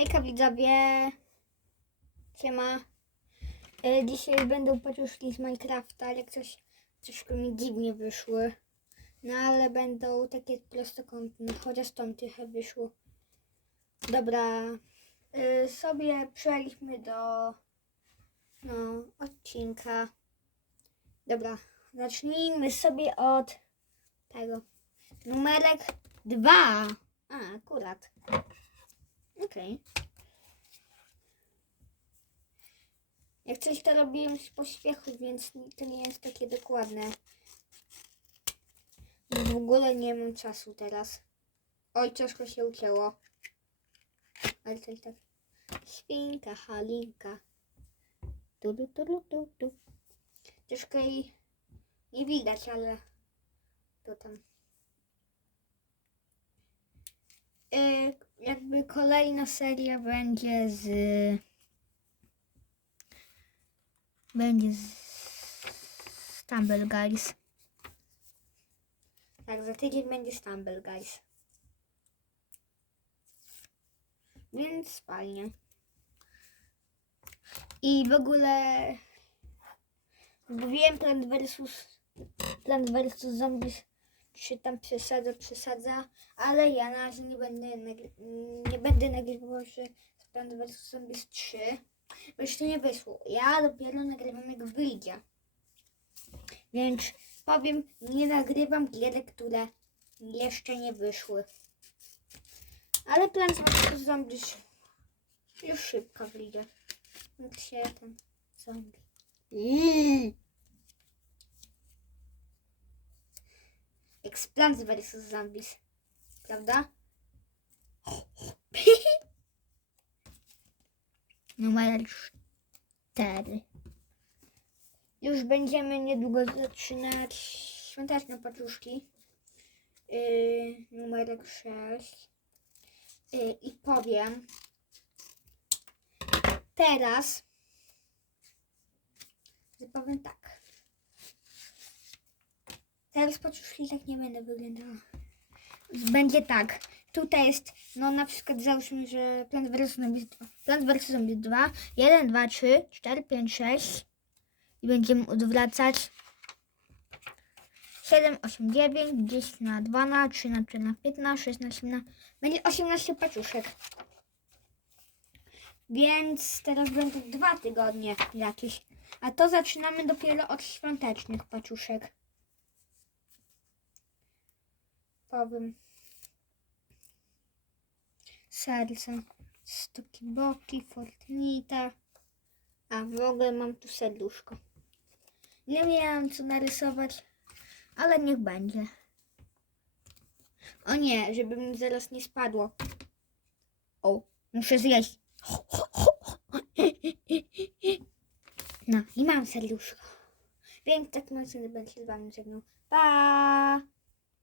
Hejka widzowie. Siema. E, Dzisiaj będą paczuszki z Minecrafta, jak coś troszkę mi dziwnie wyszły. No ale będą takie prostokątne, chociaż tam trochę wyszło. Dobra. E, Sobie przejdziemy do no, odcinka. Dobra. Zacznijmy sobie od tego. Numerek dwa. A, akurat. Okej. Jak coś to robiłem z pośpiechu, więc to nie jest takie dokładne. W ogóle nie mam czasu teraz. Oj, troszkę się ucięło. Ale to i tak. Świnka, halinka. Tu, tu, tu, tu, tu. Troszkę jej nie widać, ale to tam. Jakby kolejna seria będzie z. Będzie z Stumble Guys. Tak, za tydzień będzie Stumble Guys. Więc fajnie. I w ogóle wiem Plant versus Plant versus Zombies się tam przesadza, przesadza, ale ja na razie nie będę, nie będę nagrywał z Plant vs. Zombies 3, bo jeszcze nie wyszło. Ja dopiero nagrywam jak wyjdzie. Więc powiem, nie nagrywam gier, które jeszcze nie wyszły. Ale Plant vs. Zombies już szybko wyjdzie. Jak się ten zombie. Iii. Jak z Plants vs. Zombies. Prawda? Numer 4. Już będziemy niedługo zaczynać świąteczne paczuszki. Yy, numerek 6. Yy, I powiem teraz, że powiem tak. Teraz paczuszki tak nie będę wyglądała. Będzie tak. Tutaj jest, no na przykład załóżmy, że Plant vs. Zombies 2. Plant vs. Zombies 2. 1, 2, 3, 4, 5, 6. I będziemy odwracać 7, 8, 9, 10 na 2 na 3 na 3 na 15, 16 na... Będzie 18 paczuszek. Więc teraz będą dwa tygodnie jakieś. A to zaczynamy dopiero od świątecznych paczuszek. Powiem. Serce. Stoki boki, Fortnita. A w ogóle mam tu serduszko. Nie miałam co narysować, ale niech będzie. O nie, żeby mi zaraz nie spadło. O, muszę zjeść. No i mam serduszko. Więc tak może będę się z wami żegnał. Pa!